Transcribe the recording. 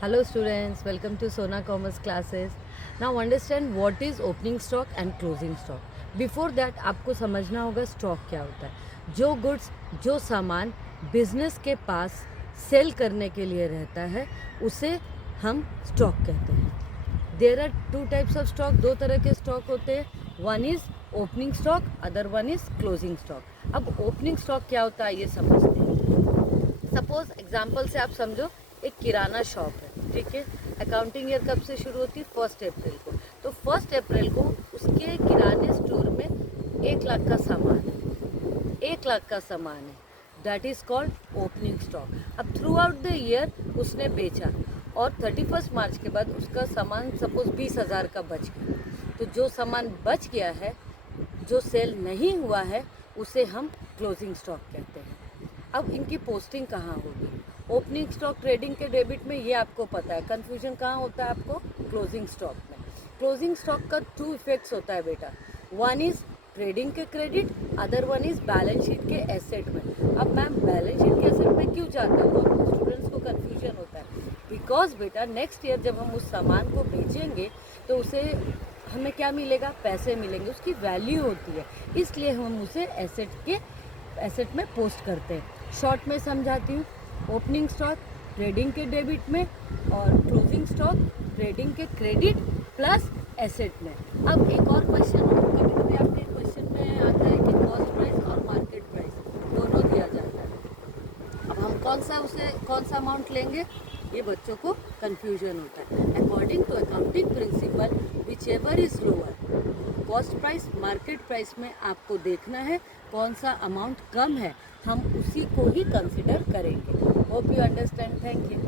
Hello students, welcome to Sona Commerce classes. Now understand what is opening stock and closing stock. Before that आपको समझना होगा stock क्या होता है. जो गुड्स, जो सामान बिजनेस के पास सेल करने के लिए रहता है उसे हम स्टॉक कहते हैं. There are two types of stock. दो तरह के स्टॉक होते हैं. One is opening stock, other one is closing stock. अब ओपनिंग स्टॉक क्या होता है ये समझते हैं. सपोज एग्जाम्पल से आप समझो एक किराना शॉप है, ठीक है. अकाउंटिंग ईयर कब से शुरू होती है? 1 अप्रैल को. तो 1 अप्रैल को उसके किराने स्टोर में 1 लाख का सामान है. 1 लाख का सामान है, that is called opening stock. अब थ्रू आउट द ईयर उसने बेचा और 31 मार्च के बाद उसका सामान सपोज 20,000 का बच गया. तो जो सामान बच गया है, जो सेल नहीं हुआ है, उसे हम क्लोजिंग स्टॉक कहते हैं. अब इनकी पोस्टिंग कहाँ होगी? ओपनिंग स्टॉक ट्रेडिंग के डेबिट में, ये आपको पता है. कन्फ्यूजन कहाँ होता है आपको? क्लोजिंग स्टॉक में. क्लोजिंग स्टॉक का 2 इफेक्ट्स होता है बेटा. वन इज़ ट्रेडिंग के credit, other one is balance sheet के एसेट में. अब मैम बैलेंस शीट के एसेट में क्यों जाता है? वो स्टूडेंट्स को कन्फ्यूजन होता है. बिकॉज बेटा नेक्स्ट ईयर जब हम उस सामान को बेचेंगे तो उसे हमें क्या मिलेगा? पैसे मिलेंगे, उसकी वैल्यू होती है, इसलिए हम उसे एसेट में पोस्ट करते हैं. शॉर्ट में समझाती हूँ. ओपनिंग स्टॉक ट्रेडिंग के डेबिट में और क्लोजिंग स्टॉक ट्रेडिंग के क्रेडिट प्लस एसेट में. अब एक और क्वेश्चन, कभी कभी आपके क्वेश्चन में आता है कि कॉस्ट प्राइस और मार्केट प्राइस दोनों दिया जाता है. अब हम कौन सा अमाउंट लेंगे, ये बच्चों को कंफ्यूजन होता है. According to accounting principle whichever is lower cost price market price में आपको देखना है कौन सा अमाउंट कम है, हम उसी को ही कंसिडर करेंगे. Hope you understand. Thank you.